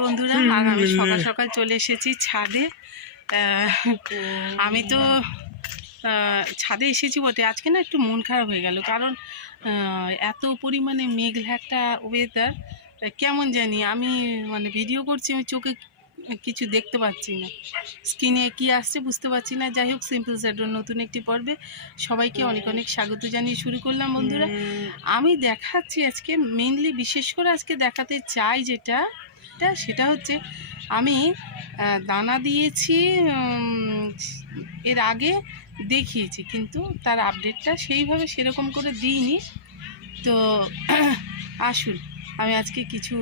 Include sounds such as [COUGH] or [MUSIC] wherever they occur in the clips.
বন্ধুরা আর আমি সকাল সকাল চলে এসেছি ছাদে। আমি তো ছাদে এসেছি বটে। আজকে না একটু মন খারাপ হয়ে গেল। কারণ এত পরিমাণে মেঘলা একটা ওয়েদার কেমন জানি আমি মানে ভিডিও করছি আমি চোখে কিছু দেখতে পাচ্ছি না। স্ক্রিনে কি আসছে বুঝতে পারছি না। যাই হোক সিম্পল স্যাডর নতুন একটি পর্বে সবাইকে অনেক অনেক স্বাগত জানিয়ে শুরু করলাম বন্ধুরা। আমি দেখাচ্ছি আজকে মেনলি বিশেষ করে আজকে দেখাতে চাই যেটা টা সেটা হচ্ছে আমি দানা দিয়েছি এর আগে দেখিয়েছি কিন্তু তার আপডেটটা সেইভাবে সেরকম করে দিইনি। তো [CLEARS THROAT] আসুন আমি আজকে কিছু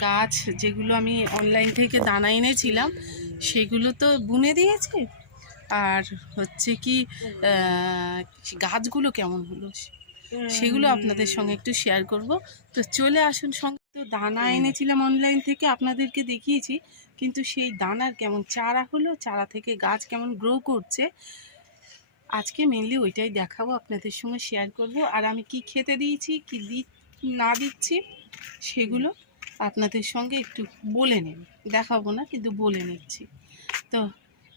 গাছ যেগুলো আমি অনলাইন থেকে দানা এনেছিলাম সেগুলো তো বুনে দিয়েছে। আর হচ্ছে কি গাছগুলো কেমন হলো? সেগুলো আপনাদের সঙ্গে একটু শেয়ার করব। তো চলে আসুন সঙ্গে। তো দানা এনেছিলাম অনলাইন থেকে, আপনাদেরকে দেখিয়েছি, কিন্তু সেই দানার কেমন চারা হলো, চারা থেকে গাছ কেমন গ্রো করছে, আজকে মেনলি ওইটাই দেখাবো, আপনাদের সঙ্গে শেয়ার করব। আর আমি কি খেতে দিয়েছি, কি দি, না দিচ্ছি, সেগুলো আপনাদের সঙ্গে একটু বলে নেব। দেখাবো না, কিন্তু বলে নিচ্ছি। তো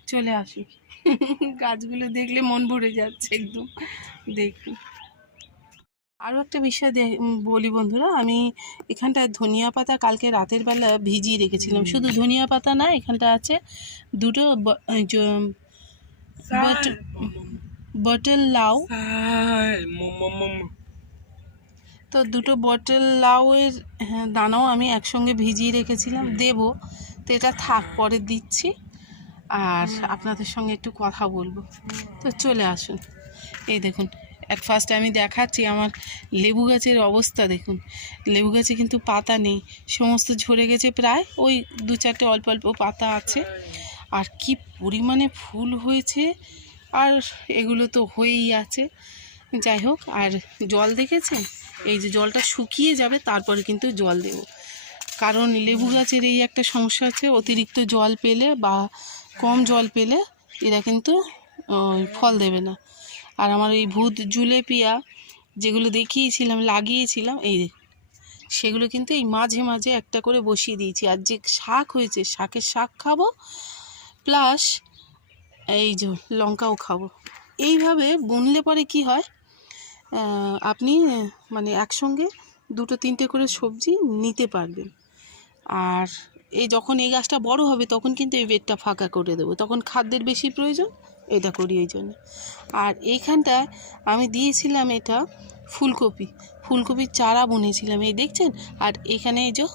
চলে আসুন। [LAUGHS] গাছগুলো দেখলে মন ভরে যাচ্ছে একদম। দেখুন। আরও একটা বিষয় বলি বন্ধুরা আমি এখানটায় ধনিয়া পাতা কালকে রাতের বেলা ভিজিয়ে রেখেছিলাম। শুধু ধনিয়া পাতা না এখানটা আছে দুটো বটল লাউ। তো দুটো বটল লাউয়ের হ্যাঁ, দানাও আমি একসঙ্গে ভিজিয়ে রেখেছিলাম। দেব তো এটা থাক পরে দিচ্ছি। আর আপনাদের সঙ্গে একটু কথা বলব। তো চলে আসুন। এই দেখুন অ্যাট ফার্স্ট আমি দেখাচ্ছি আমার লেবু গাছের অবস্থা, দেখুন। লেবু গাছে কিন্তু পাতা নেই। সমস্ত ঝরে গেছে প্রায় ওই দু চারটে অল্প অল্প পাতা আছে। আর কি পরিমাণে ফুল হয়েছে, আর এগুলো তো হয়েই আছে। যাই হোক, আর জল দেখেছেন? এই যে জলটা শুকিয়ে যাবে, তারপরে কিন্তু জল দেব। কারণ লেবু গাছের এই একটা সমস্যা আছে অতিরিক্ত জল পেলে বা কম জল পেলে এরা কিন্তু ফল দেবে না। আর আমার এই ভূত জুলেপিয়া যেগুলো দেখিয়েছিলাম, লাগিয়েছিলাম, এই সেগুলো কিন্তু এই মাঝে মাঝে একটা করে বসিয়ে দিয়েছি। আর যে শাক হয়েছে, শাকের শাক খাব, প্লাস এই যে লঙ্কাও খাব। এইভাবে বুনলে পরে কি হয় আপনি মানে একসঙ্গে দুটো তিনটে করে সবজি নিতে পারবেন। আর এই যখন এই গাছটা বড় হবে, তখন কিন্তু এই বেডটা ফাঁকা করে দেবো। তখন খাদ্যের বেশি প্রয়োজন এটা করি এই জন্য। আর এইখানটায় আমি দিয়েছিলাম এটা ফুলকপি। ফুলকপির চারা বুনেছিলাম, এই দেখছেন? আর এখানে এই যে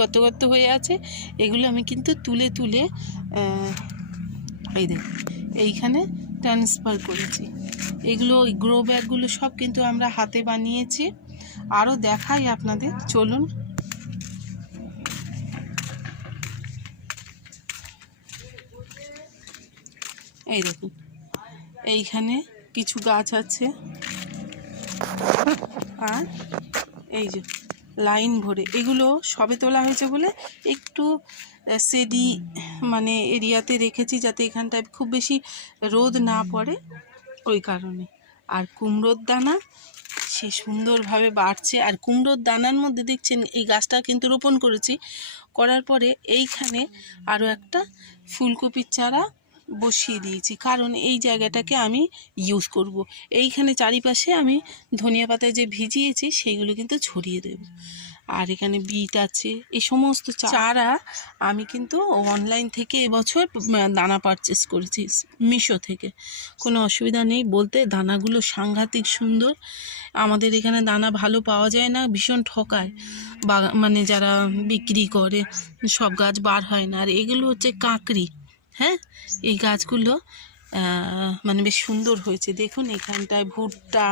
গত গত হয়ে আছে, এগুলো আমি কিন্তু তুলে তুলে এই দেখুন, এইখানে ট্রান্সফার করেছি। এগুলো ওই গ্রো ব্যাগগুলো সব কিন্তু আমরা হাতে বানিয়েছি। আরও দেখাই আপনাদের, চলুন। এই দেখুন এইখানে কিছু গাছ আছে। আর এই যে লাইন ভরে, এগুলো সবে তোলা হয়েছে বলে একটু সেডি মানে এরিয়াতে রেখেছি যাতে এখানটায় খুব বেশি রোদ না পড়ে ওই কারণে। আর কুমড়োর দানা সে সুন্দরভাবে বাড়ছে। আর কুমড়োর দানার মধ্যে দেখছেন, এই গাছটা কিন্তু রোপণ করেছি। করার পরে এইখানে আরও একটা ফুলকপির চারা বসিয়ে দিয়েছি। কারণ এই জায়গাটাকে আমি ইউজ করব। এইখানে চারিপাশে আমি ধনিয়া পাতায় যে ভিজিয়েছি, সেইগুলো কিন্তু ছড়িয়ে দেব। আর এখানে বিট আছে, এই সমস্ত চারা আমি কিন্তু অনলাইন থেকে এবছর দানা পারচেস করেছি, মিশো থেকে। কোনো অসুবিধা নেই, বলতে দানাগুলো সাংঘাতিক সুন্দর। আমাদের এখানে দানা ভালো পাওয়া যায় না, ভীষণ ঠকায়। বা মানে যারা বিক্রি করে, সব গাছ বার হয় না। আর এগুলো হচ্ছে কাঁকড়ি। হ্যাঁ? এই গাছগুলো মানে বেশ সুন্দর হয়েছে। দেখুন এখানটায় ভুট্টা।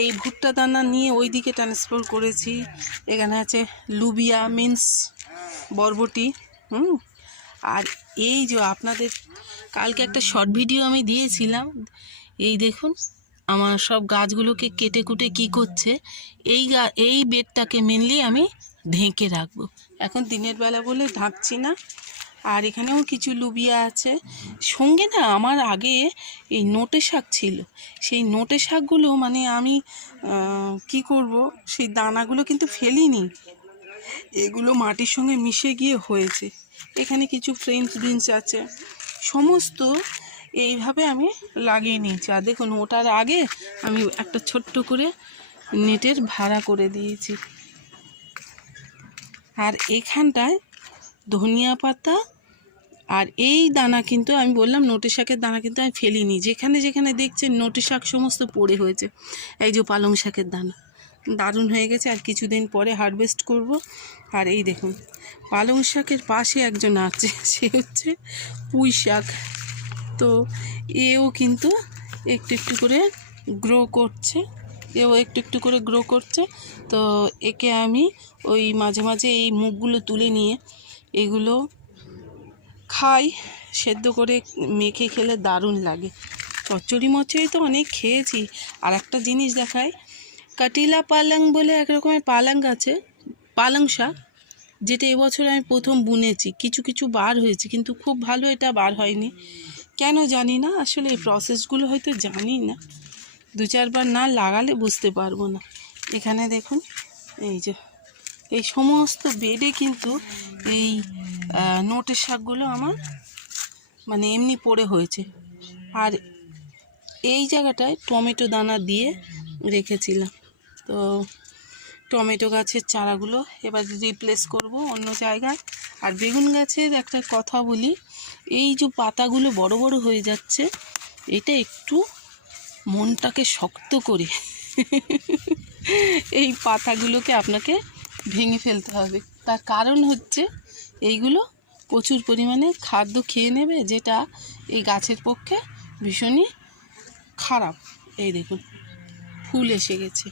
এই ভুট্টা দানা নিয়ে ওই দিকে ট্রান্সফার করেছি। এখানে আছে লুবিয়া, মিন্স, বরবটি, হুম? আর এই যে আপনাদের, কালকে একটা শর্ট ভিডিও আমি দিয়েছিলাম। এই দেখুন, আমার সব গাছগুলোকে কেটে কুটে কি করছে। এই গা, এই বেডটাকে মেনলি আমি ঢেকে রাখব। এখন দিনের বেলা বলে ঢাকছি না। আর এখানেও কিছু লুবিয়া আছে। সঙ্গে না আমার আগে এই নোটে শাক ছিল। সেই নোটে শাকগুলো মানে আমি কি করব? সেই দানাগুলো কিন্তু ফেলিনি। এগুলো মাটির সঙ্গে মিশে গিয়ে হয়েছে। এখানে কিছু ফ্রেঞ্চ বিনস আছে। সমস্ত এইভাবে আমি লাগিয়ে নিয়েছি। আর দেখুন, ওটার আগে আমি একটা ছোট্ট করে নেটের ভাড়া করে দিয়েছি। আর এখানটায় ধনিয়া পাতা আর এই দানা কিন্তু আমি বললাম নোটে শাকের দানা কিন্তু আমি ফেলিনি। যেখানে যেখানে দেখছেন নোটে শাক সমস্ত পড়ে হয়েছে। এই যে পালং শাকের দানা। দারুণ হয়ে গেছে। আর কিছুদিন পরে হারভেস্ট করব। আর এই দেখুন, পালং শাকের পাশে একজন আছে, সে হচ্ছে পুঁই শাক। তো এও কিন্তু একটু একটু করে গ্রো করছে। এও একটু একটু করে গ্রো করছে। তো একে আমি ওই মাঝে মাঝে এই মুখগুলো তুলে নিয়ে এগুলো খাই, সেদ্ধ করে মেখে খেলে দারুণ লাগে। চচ্চড়ি মচ্চড়ি তো অনেক খেয়েছি। আর একটা জিনিস দেখায় কাটিলা পালং বলে এক রকমের পালং আছে, পালং শাক, যেটা এবছর আমি প্রথম বুনেছি। কিছু কিছু বার হয়েছে, কিন্তু খুব ভালো এটা বার হয়নি। কেন জানি না, আসলে এই প্রসেসগুলো হয়তো জানি না। দু চারবার না লাগালে বুঝতে পারব না। এখানে দেখুন, এই যে এই সমস্ত বেডে কিন্তু এই নোটের শাকগুলো আমার মানে এমনি পড়ে হয়েছে। আর এই জায়গাটায় টমেটো দানা দিয়ে রেখেছিলাম। তো টমেটো গাছের চারাগুলো এবার রিপ্লেস করব অন্য জায়গায়। আর বেগুন গাছের একটা কথা বলি, এই যে পাতাগুলো বড় বড় হয়ে যাচ্ছে, এটা একটু মনটাকে শক্ত করে এই পাতাগুলোকে আপনাকে ভেঙে ফেলতে হবে। তার কারণ হচ্ছে এইগুলো প্রচুর পরিমাণে খাদ্য খেয়ে নেবে, যেটা এই গাছের পক্ষে ভীষণই খারাপ। এই দেখুন, ফুল এসে গেছে।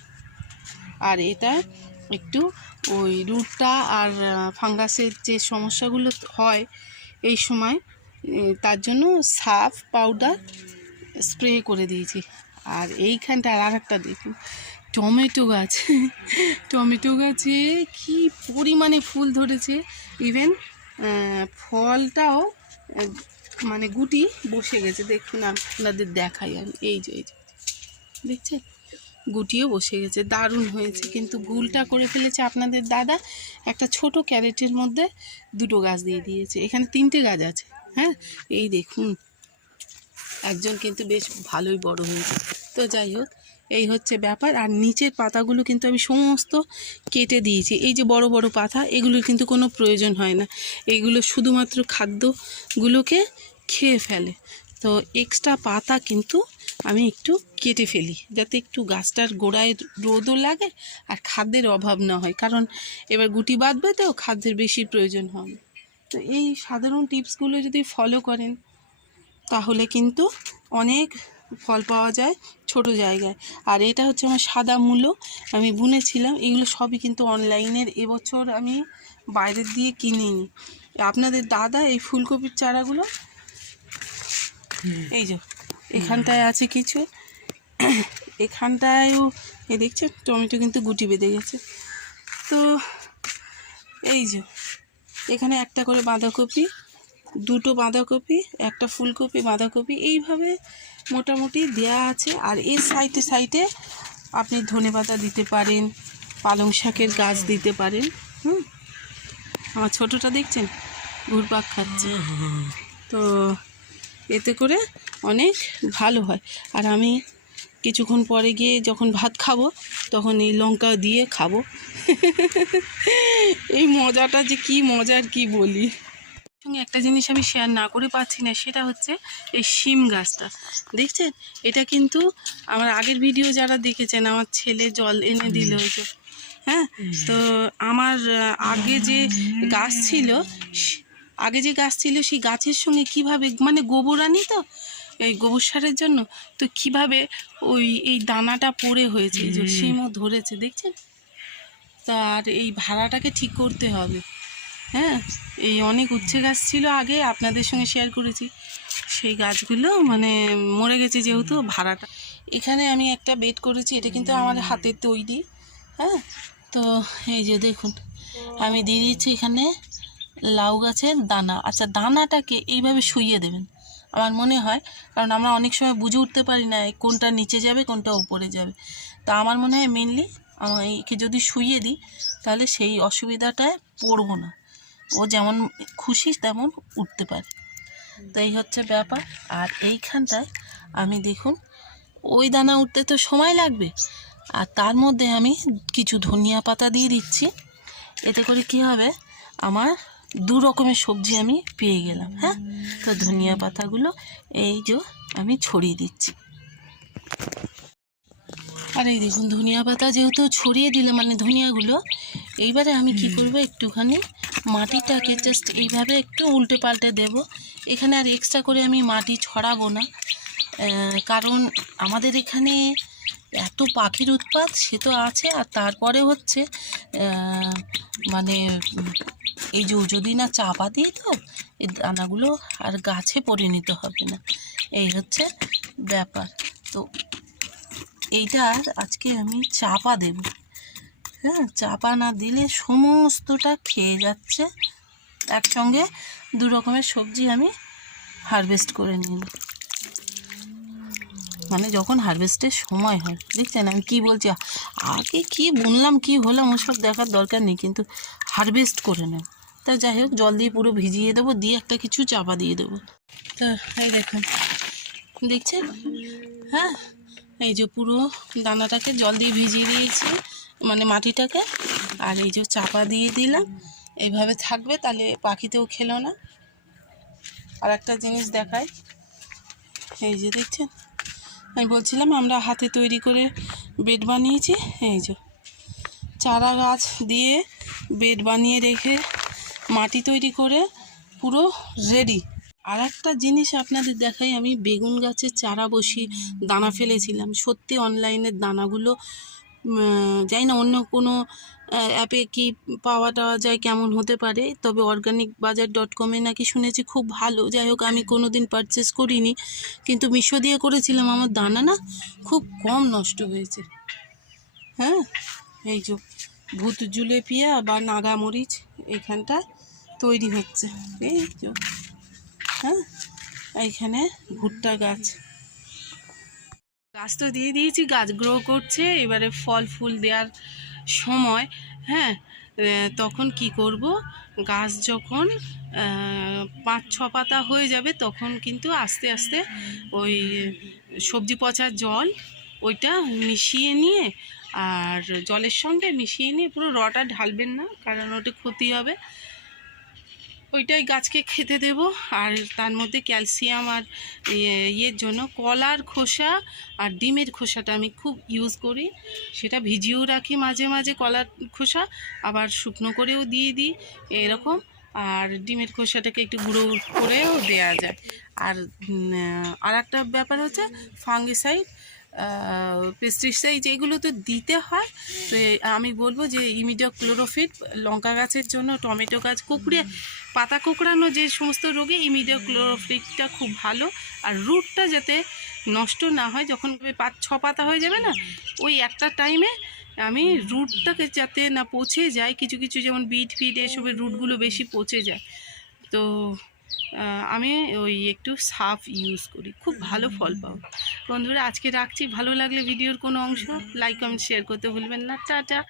আর এটা একটু ওই রুটটা আর ফাঙ্গাসের যে সমস্যাগুলো হয় এই সময় তার জন্য সাফ পাউডার স্প্রে করে দিয়েছি। আর এইখানটা আর একটা দেখুন টমেটো গাছ। টমেটো গাছে কি পরিমাণে ফুল ধরেছে। ইভেন ফলটাও মানে গুটি বসে গেছে। দেখুন, আপনাদের দেখাই আমি। এই যে এই যে। দেখছেন? গুটিও বসে গেছে। দারুণ হয়েছে। কিন্তু ভুলটা করে ফেলেছে আপনাদের দাদা। একটা ছোট ক্যারেটের মধ্যে দুটো গাছ দিয়ে দিয়েছে। এখানে তিনটে গাছ আছে। হ্যাঁ? এই দেখুন। একজন কিন্তু বেশ ভালোই বড় হয়েছে। তো যাই হোক এই হচ্ছে ব্যাপার। আর নিচের পাতাগুলো কিন্তু আমি সমস্ত কেটে দিয়েছি। এই যে বড় বড় পাতা, এগুলোর কিন্তু কোনো প্রয়োজন হয় না। এইগুলো শুধুমাত্র খাদ্যগুলোকে খেয়ে ফেলে। তো এক্সট্রা পাতা কিন্তু আমি একটু কেটে ফেলি, যাতে একটু গাছটার গোড়ায় রোদও লাগে আর খাদ্যের অভাব না হয়। কারণ এবার গুটি বাঁধবে তো, খাদ্যের বেশি প্রয়োজন হবে তো এই সাধারণ টিপসগুলো যদি ফলো করেন, তাহলে কিন্তু অনেক ফল পাওয়া যায় ছোট জায়গায়। আর এটা হচ্ছে আমার সাদা মূলো আমি বুনেছিলাম। এগুলো সবই কিন্তু অনলাইনের। এবছর আমি বাইরের দিয়ে কিনিনি। আপনাদের দাদা এই ফুলকপির চারাগুলো? এই যে এখানটায় আছে কিছু। এখানটায়ও এ দেখছেন টমেটো কিন্তু গুটি বেঁধে গেছে। তো এই যে এখানে একটা করে বাঁধাকপি দুটো বাঁধাকপি, একটা ফুলকপি, বাঁধাকপি, এইভাবে মোটামুটি দেয়া আছে। আর এর সাইডে সাইডে আপনি ধনেপাতা দিতে পারেন, পালং শাকের গাছ দিতে পারেন, হুম? আমার ছোটোটা দেখছেন? ঘুরপাক খাচ্ছে। তো এতে করে অনেক ভালো হয়। আর আমি কিছুক্ষণ পরে গিয়ে যখন ভাত খাব, তখন এই লঙ্কা দিয়ে খাব। [LAUGHS] এই মজাটা যে কি মজার কি বলি। সঙ্গে একটা জিনিস আমি শেয়ার না করে পাচ্ছি না সেটা হচ্ছে এই শিম গাছটা। দেখছেন? এটা কিন্তু আমার আগের ভিডিও যারা দেখেছেন আমার ছেলে জল এনে দিল ওই যে হ্যাঁ? তো আমার আগে যে গাছ ছিল আগে যে গাছ ছিল সেই গাছের সঙ্গে কীভাবে মানে গোবর আনি তো এই গোবর সারের জন্য তো কীভাবে ওই এই দানাটা পড়ে হয়েছে যে শিমও ধরেছে দেখছেন? তার এই ভাড়াটাকে ঠিক করতে হবে। হ্যাঁ এই অনেক উচ্ছে গাছ ছিল আগে, আপনাদের সঙ্গে শেয়ার করেছি। সেই গাছগুলো মানে মরে গেছে যেহেতু ভাড়াটা। এখানে আমি একটা বেড করেছি, এটা কিন্তু আমার হাতের তৈরি হ্যাঁ? তো এই যে দেখুন, আমি দিয়ে দিচ্ছি এখানে লাউ গাছের দানা। আচ্ছা দানাটাকে এইভাবে শুইয়ে দেবেন, আমার মনে হয়, কারণ আমরা অনেক সময় বুঝে উঠতে পারি না কোনটা নিচে যাবে, কোনটা উপরে যাবে। তো আমার মনে হয় মেনলি আমি একে যদি শুইয়ে দিই, তাহলে সেই অসুবিধাটায় পড়ব না। ও যেমন খুশি, তেমন উঠতে পারে। তো এই হচ্ছে ব্যাপার। আর এইখানটায় আমি দেখুন, ওই দানা উঠতে তো সময় লাগবে। আর তার মধ্যে আমি কিছু ধনিয়া পাতা দিয়ে দিচ্ছি। এতে করে কি হবে, আমার দু রকমের সবজি আমি পেয়ে গেলাম হ্যাঁ? তো ধনিয়া পাতাগুলো এই যে আমি ছড়িয়ে দিচ্ছি। আর এই দেখুন ধনিয়া পাতা যেহেতু ছড়িয়ে দিলাম মানে ধনিয়াগুলো এইবারে আমি কি করব একটুখানি মাটিটাকে জাস্ট এইভাবে একটু উল্টে পাল্টে দেব। এখানে আর এক্সট্রা করে আমি মাটি ছড়াবো না। কারণ আমাদের এখানে এত পাখির উৎপাত সে তো আছে। আর তারপরে হচ্ছে মানে এই যে যদি না চাপা দিই তো এই দানাগুলো আর গাছে পরিণত হবে না। এই হচ্ছে ব্যাপার। তো এইটা আজকে আমি চাপা দেব। হ্যাঁ চাপা না দিলে সমস্তটা খেয়ে যাচ্ছে। একসঙ্গে দু রকমের সবজি আমি হারভেস্ট করে নিব। মানে যখন হারভেস্টের সময় হয়, দেখছেন আমি কি বলছি? আগে কি বুনলাম, কি হলাম, ওসব দেখার দরকার নেই, কিন্তু হারভেস্ট করে নেব। তা যাই হোক, জল দিয়ে পুরো ভিজিয়ে দেবো, দিয়ে একটা কিছু চাপা দিয়ে দেবো। তা, এই দেখুন, দেখছেন? হ্যাঁ এই যে পুরো দানাটাকে জল দিয়ে ভিজিয়ে দিয়েছি মানে মাটিটাকে, আর এই যে চাপা দিয়ে দিলাম। এইভাবে থাকবে, তাহলে পাখিতেও খেলো না। আর একটা জিনিস দেখাই, এই যে দেখছেন, আমি বলছিলাম আমরা হাতে তৈরি করে বেড বানিয়েছি, এই যে চারা গাছ দিয়ে বেড বানিয়ে রেখে মাটি তৈরি করে পুরো রেডি আর একটা জিনিস আপনাদের দেখাই, আমি বেগুন গাছের চারা বসিয়ে দানা ফেলেছিলাম। সত্যি অনলাইনের দানাগুলো জানি না অন্য কোনো অ্যাপে কি পাওয়া টাওয়া যায়, কেমন হতে পারে, তবে অর্গানিক বাজার ডট কমে নাকি শুনেছি খুব ভালো। যাই হোক, আমি কোনো দিন পারচেস করিনি, কিন্তু মিশো দিয়ে করেছিলাম। আমার দানা না খুব কম নষ্ট হয়েছে। হ্যাঁ এই যে ভূত জুলেপিয়া বা নাগামরিচ এখানটা তৈরি হচ্ছে। এই যে হ্যাঁ এইখানে ভুট্টা গাছ। গাছ তো দিয়ে দিয়েছি, গাছ গ্রো করছে, এবারে ফল ফুল দেওয়ার সময় হ্যাঁ তখন কি করব? গাছ যখন পাঁচ ছ পাতা হয়ে যাবে, তখন কিন্তু আস্তে আস্তে ওই সবজি পচার জল, ওইটা মিশিয়ে নিয়ে, আর জলের সঙ্গে মিশিয়ে নিয়ে পুরো রটা ঢালবেন না, কারণ ওটা ক্ষতি হবে। ওইটাই গাছকে খেতে দেব। আর তার মধ্যে ক্যালসিয়াম আর ইয়ে- ইয়ের জন্য কলার খোসা আর ডিমের খোসাটা আমি খুব ইউজ করি। সেটা ভিজিয়েও রাখি মাঝে মাঝে কলার খোসা, আবার শুকনো করেও দিয়ে দিই এরকম। আর ডিমের খোসাটাকে একটু গুঁড়ো করেও দেওয়া যায়। আর আর একটা ব্যাপার হচ্ছে ফাঙ্গিসাইড পেস্টিসাইড এগুলো তো দিতে হয়। তো আমি বলব যে ইমিডিয়া ক্লোরোফিট লঙ্কা গাছের জন্য, টমেটো গাছ, কুকড়ে পাতা কুকড়ানো যে সমস্ত রোগে ইমিডিয়া ক্লোরোফিটটা খুব ভালো। আর রুটটা যাতে নষ্ট না হয়, যখন পাঁচ ছ পাতা হয়ে যাবে না, ওই একটা টাইমে আমি রুটটাকে যাতে না পচে যায়, কিছু কিছু যেমন বিট ফিট এসবের রুটগুলো বেশি পচে যায়। তো আমি ওই একটু সাফ ইউজ করি, খুব ভালো ফল পাবো। বন্ধুরা, আজকে রাখছি। ভালো লাগলে ভিডিওর কোনো অংশ লাইক কমেন্ট শেয়ার করতে ভুলবেন না। টাটা।